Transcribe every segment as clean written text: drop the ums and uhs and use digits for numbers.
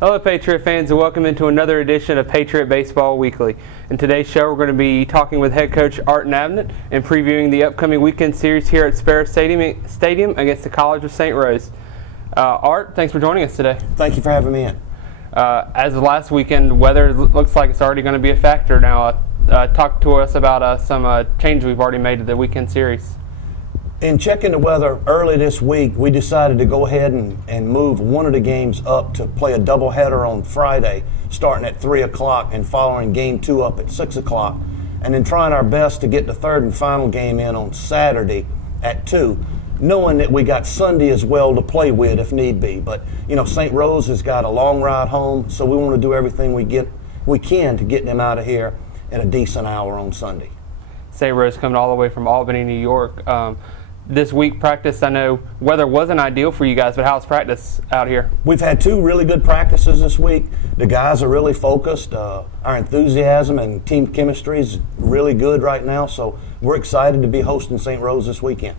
Hello Patriot fans, and welcome into another edition of Patriot Baseball Weekly. In today's show we're going to be talking with head coach Art Inabinet and previewing the upcoming weekend series here at Sparrow Stadium against the College of St. Rose. Art, thanks for joining us today. Thank you for having me in. As of last weekend, weather looks like it's already going to be a factor now. Talk to us about some changes we've already made to the weekend series. In checking the weather early this week, we decided to go ahead and move one of the games up to play a doubleheader on Friday, starting at 3 o'clock and following game 2 up at 6 o'clock, and then trying our best to get the third and final game in on Saturday at 2, knowing that we got Sunday as well to play with if need be. But, you know, St. Rose has got a long ride home, so we want to do everything we can to get them out of here at a decent hour on Sunday. St. Rose coming all the way from Albany, New York. This week practice, I know weather wasn't ideal for you guys, but how's practice out here? We've had 2 really good practices this week. The guys are really focused. Our enthusiasm and team chemistry is really good right now, so we're excited to be hosting St. Rose this weekend.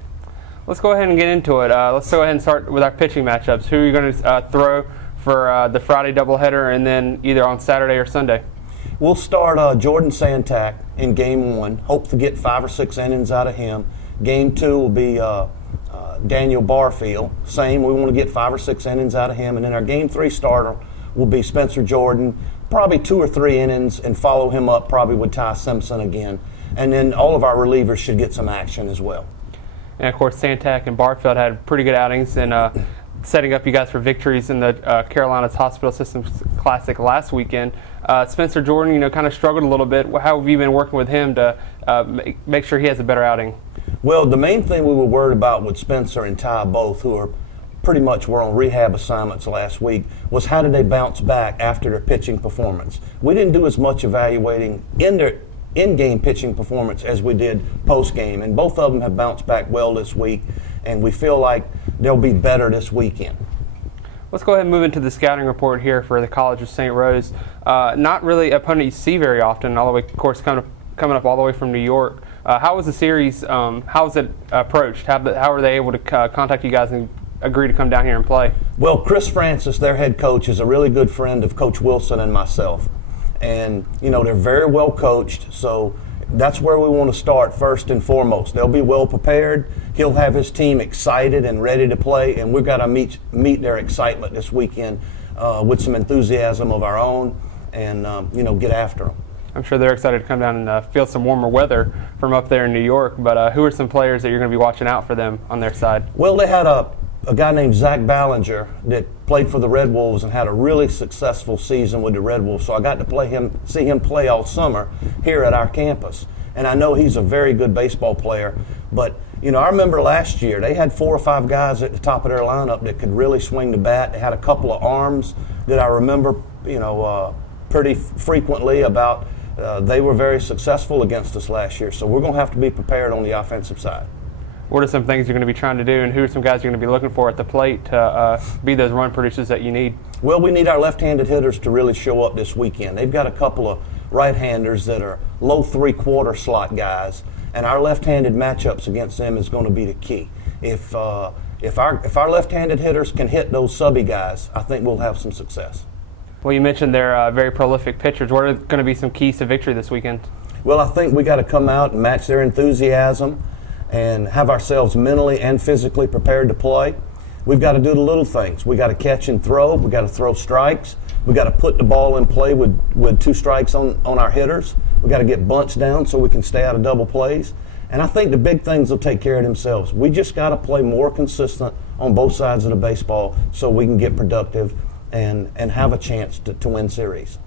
Let's go ahead and get into it. Let's go ahead and start with our pitching matchups. Who are you going to throw for the Friday doubleheader and then either on Saturday or Sunday? We'll start Jordan Santak in game 1. Hope to get 5 or 6 innings out of him. Game 2 will be Daniel Barfield. Same, we want to get 5 or 6 innings out of him. And then our game 3 starter will be Spencer Jordan, probably 2 or 3 innings, and follow him up probably with Ty Simpson again. And then all of our relievers should get some action as well. And of course, Santak and Barfield had pretty good outings and setting up you guys for victories in the Carolinas Hospital Systems Classic last weekend. Spencer Jordan, you know, kind of struggled a little bit. How have you been working with him to make sure he has a better outing? Well, the main thing we were worried about with Spencer and Ty both, who are pretty much were on rehab assignments last week, was how did they bounce back after their pitching performance. We didn't do as much evaluating in their in-game pitching performance as we did post-game, and both of them have bounced back well this week, and we feel like they'll be better this weekend. Let's go ahead and move into the scouting report here for the College of St. Rose. Not really an opponent you see very often, all the way, of course, coming up all the way from New York. How was the series? How was it approached? How were they able to contact you guys and agree to come down here and play? Well, Chris Francis, their head coach, is a really good friend of Coach Wilson and myself. And, you know, they're very well coached, so that's where we want to start first and foremost. They'll be well prepared. He'll have his team excited and ready to play, and we've got to meet their excitement this weekend with some enthusiasm of our own and, you know, get after them. I'm sure they're excited to come down and feel some warmer weather from up there in New York, but who are some players that you're going to be watching out for them on their side? Well, they had a guy named Zach Ballinger that played for the Red Wolves and had a really successful season with the Red Wolves, so I got to see him play all summer here at our campus. And I know he's a very good baseball player, but you know, I remember last year they had 4 or 5 guys at the top of their lineup that could really swing the bat. They had a couple of arms that I remember, you know, pretty frequently about. They were very successful against us last year, so we're going to have to be prepared on the offensive side. What are some things you're going to be trying to do, and who are some guys you're going to be looking for at the plate to be those run producers that you need? Well, we need our left-handed hitters to really show up this weekend. They've got a couple of right-handers that are low 3/4 slot guys, and our left-handed matchups against them is going to be the key. If our left-handed hitters can hit those subby guys, I think we'll have some success. Well, you mentioned they're very prolific pitchers. What are going to be some keys to victory this weekend? Well, I think we got to come out and match their enthusiasm and have ourselves mentally and physically prepared to play. We've got to do the little things. We got to catch and throw. We got to throw strikes. We got to put the ball in play with 2 strikes on our hitters. We got to get bunts down so we can stay out of double plays. And I think the big things will take care of themselves. We just got to play more consistent on both sides of the baseball so we can get productive and have a chance to win series.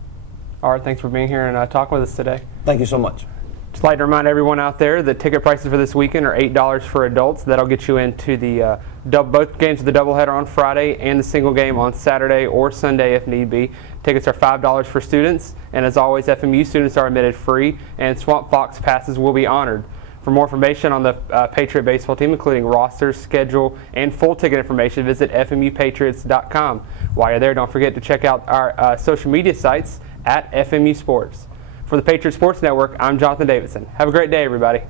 All right, thanks for being here and talking with us today. Thank you so much. Just like to remind everyone out there that ticket prices for this weekend are $8 for adults. That'll get you into the both games of the doubleheader on Friday and the single game on Saturday or Sunday if need be. Tickets are $5 for students, and as always, FMU students are admitted free, and Swamp Fox passes will be honored. For more information on the Patriot baseball team, including rosters, schedule, and full ticket information, visit FMUPatriots.com. While you're there, don't forget to check out our social media sites at FMU Sports. For the Patriot Sports Network, I'm Jonathan Davidson. Have a great day, everybody.